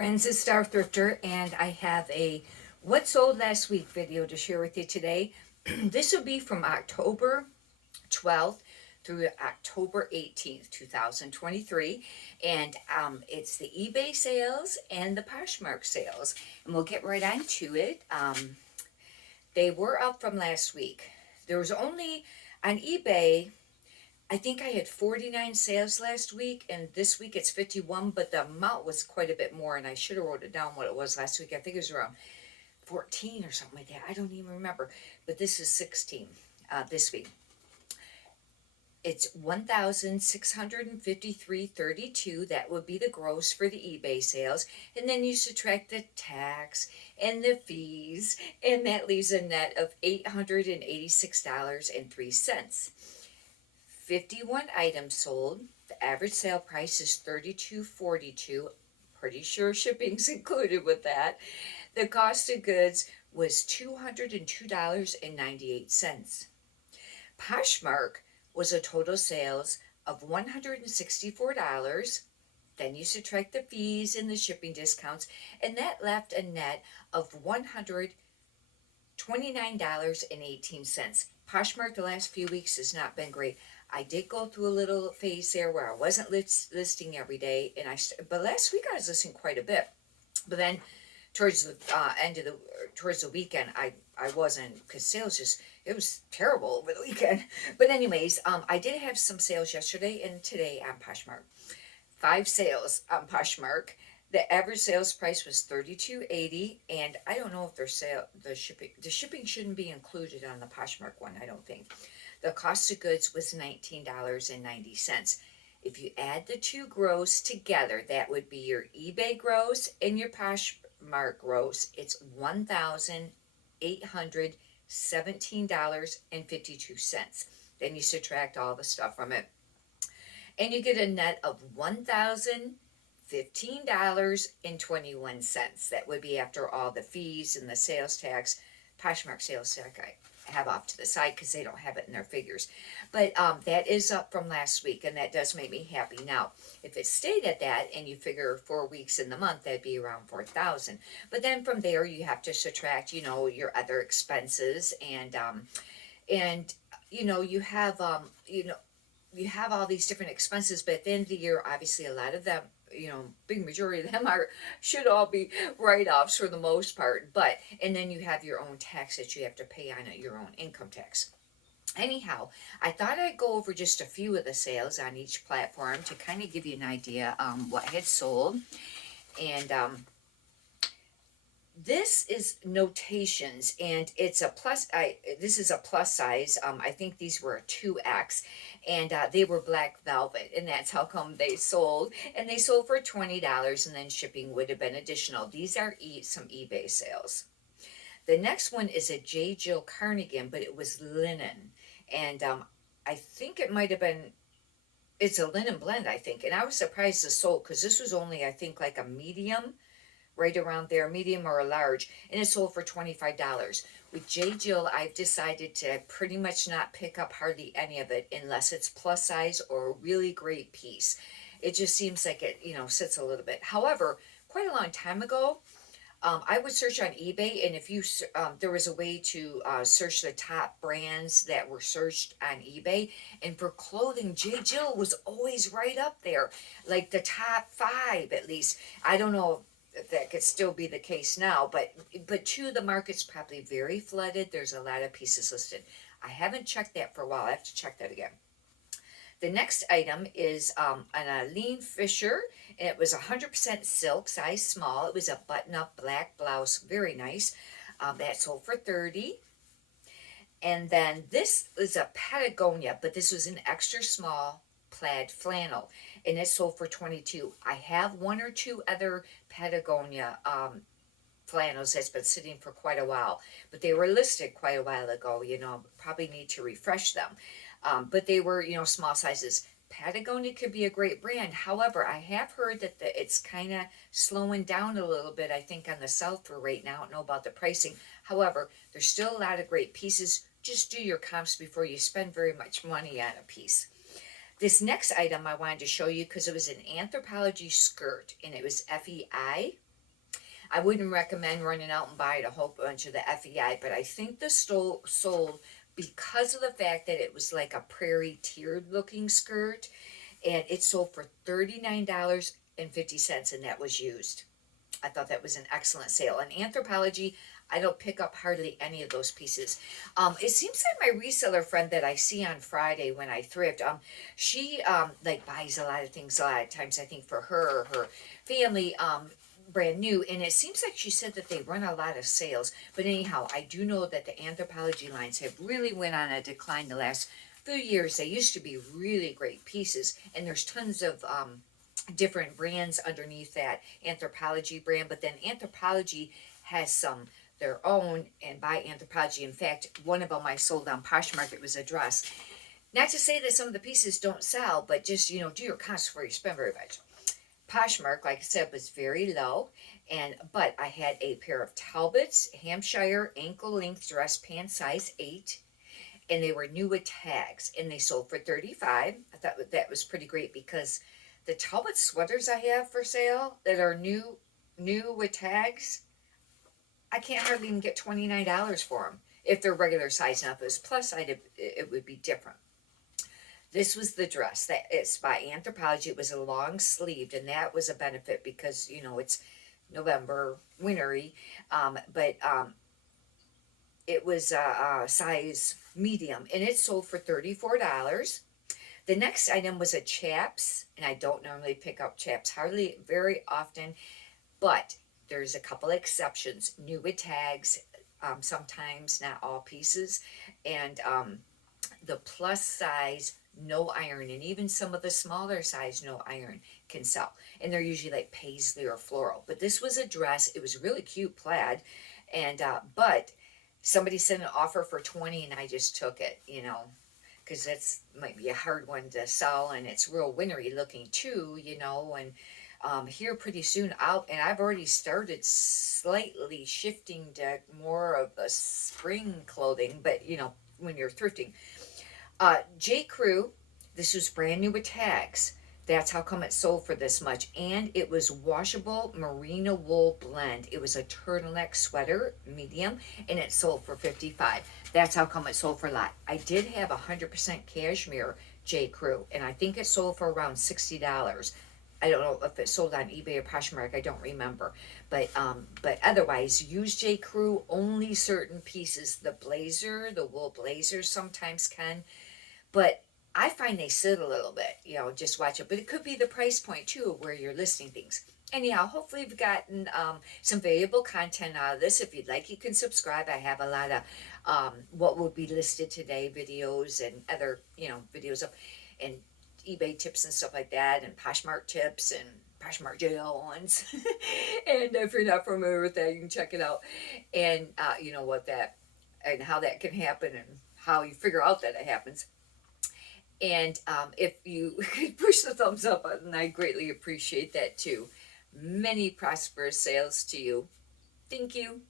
friends, it's Star Thrifter, and I have a what sold last week video to share with you today. This will be from October 12th through October 18th, 2023, and it's the eBay sales and the Poshmark sales, and we'll get right on to it. They were up from last week. There was only on eBay, I think I had 49 sales last week, and this week it's 51, but the amount was quite a bit more, and I should have wrote it down what it was last week. I think it was around 14 or something like that. I don't even remember, but this is 16 this week. It's 1,653.32. That would be the gross for the eBay sales, and then you subtract the tax and the fees, and that leaves a net of $886.03. 51 items sold. The average sale price is $32.42. Pretty sure shipping's included with that. The cost of goods was $202.98. Poshmark was a total sales of $164. Then you subtract the fees and the shipping discounts, and that left a net of $129.18. Poshmark the last few weeks has not been great. I did go through a little phase there where I wasn't listing every day, but last week I was listing quite a bit. But then towards the towards the weekend, I wasn't, because sales it was terrible over the weekend. But anyways, I did have some sales yesterday and today on Poshmark. 5 sales on Poshmark. The average sales price was $32.80, and I don't know if the shipping shouldn't be included on the Poshmark one, I don't think. The cost of goods was $19.90. If you add the two gross together, that would be your eBay gross and your Poshmark gross. It's $1,817.52. Then you subtract all the stuff from it, and you get a net of $1,015.21. That would be after all the fees and the sales tax. Poshmark sales tax I have off to the side because they don't have it in their figures. But that is up from last week, and that does make me happy. Now, if it stayed at that and you figure 4 weeks in the month, that'd be around 4,000. But then from there, you have to subtract, your other expenses, and you have you have all these different expenses, but at the end of the year, obviously a lot of them, big majority of them should all be write-offs for the most part. And then you have your own tax that you have to pay on it, your own income tax. Anyhow, I thought I'd go over just a few of the sales on each platform to kind of give you an idea what had sold. And this is notations, and it's a plus. This is a plus size. I think these were a 2X, and they were black velvet, and that's how come they sold. And they sold for $20, and then shipping would have been additional. These are some eBay sales. The next one is a J. Jill cardigan, but it was linen, and I think it might have been. It's a linen blend, I think, and I was surprised it sold because this was only, I think, like a medium. Right around there, medium or a large, and it sold for $25. With J. Jill, I've decided to pretty much not pick up hardly any of it unless it's plus size or a really great piece. It just seems like it, sits a little bit. However, quite a long time ago, I would search on eBay, and if you there was a way to search the top brands that were searched on eBay, and for clothing, J. Jill was always right up there, like the top 5 at least. I don't know if that could still be the case now, but too, the market's probably very flooded. There's a lot of pieces listed. I haven't checked that for a while. I have to check that again. The next item is an Eileen Fisher, and it was 100% silk, size small. It was a button-up black blouse, very nice. That sold for $30. And then this is a Patagonia, but this was an extra small plaid flannel, and it sold for $22. I have 1 or 2 other Patagonia flannels that's been sitting for quite a while, but they were listed quite a while ago. Probably need to refresh them, but they were small sizes. Patagonia could be a great brand. However, I have heard that it's kind of slowing down a little bit, I think, on the sell-through rate now. I don't know about the pricing. However, there's still a lot of great pieces. Just do your comps before you spend very much money on a piece. This next item I wanted to show you because it was an Anthropologie skirt, and it was FEI. I wouldn't recommend running out and buying a whole bunch of the FEI, but I think the sold because of the fact that it was like a prairie tiered looking skirt, and it sold for $39.50, and that was used. I thought that was an excellent sale. And Anthropologie, I don't pick up hardly any of those pieces. It seems like my reseller friend that I see on Friday when I thrift, she like buys a lot of things a lot of times. I think for her or her family, brand new. And it seems like she said that they run a lot of sales. But anyhow, I do know that the Anthropologie lines have really went on a decline the last few years. They used to be really great pieces, and there's tons of different brands underneath that Anthropologie brand, but then Anthropologie has some their own, and by Anthropologie, in fact, one of them I sold on Poshmark. It was a dress. Not to say that some of the pieces don't sell, but just do your costs before you spend very much. Poshmark, like I said, was very low, and but I had a pair of Talbots Hampshire ankle length dress pants size 8, and they were new with tags, and they sold for 35. I thought that was pretty great because the Talbot sweaters I have for sale that are new with tags, I can't hardly even get $29 for them. If they're regular size. Now if it was plus size, it would be different. This was the dress that it's by Anthropologie. It was a long sleeved, and that was a benefit because it's November, wintery. But it was a size medium, and it sold for $34. The next item was a chaps, and I don't normally pick up chaps hardly very often, but there's a couple exceptions. New with tags, sometimes not all pieces, and the plus size no iron, and even some of the smaller size no iron can sell, and they're usually like paisley or floral. But this was a dress. It was really cute plaid, and but somebody sent an offer for 20, and I just took it. Because that's might be a hard one to sell, and it's real wintry looking too, and here pretty soon and I've already started slightly shifting to more of the spring clothing, but when you're thrifting. J. Crew, this was brand new with tags. That's how come it sold for this much. And it was washable merino wool blend. It was a turtleneck sweater, medium, and it sold for 55. That's how come it sold for a lot. I did have 100% cashmere J. Crew, and I think it sold for around $60. I don't know if it sold on eBay or Poshmark. I don't remember, but otherwise, use J. Crew only certain pieces. The wool blazer sometimes can, but I find they sit a little bit, just watch it. But it could be the price point too, of where you're listing things. Anyhow, hopefully you've gotten some valuable content out of this. If you'd like, you can subscribe. I have a lot of what will be listed today videos and other, videos of and eBay tips and stuff like that, and Poshmark tips and Poshmark JL ones. And if you're not familiar with that, you can check it out. And what that and how that can happen and how you figure out that it happens. And if you could push the thumbs up button, I greatly appreciate that too. Many prosperous sales to you. Thank you.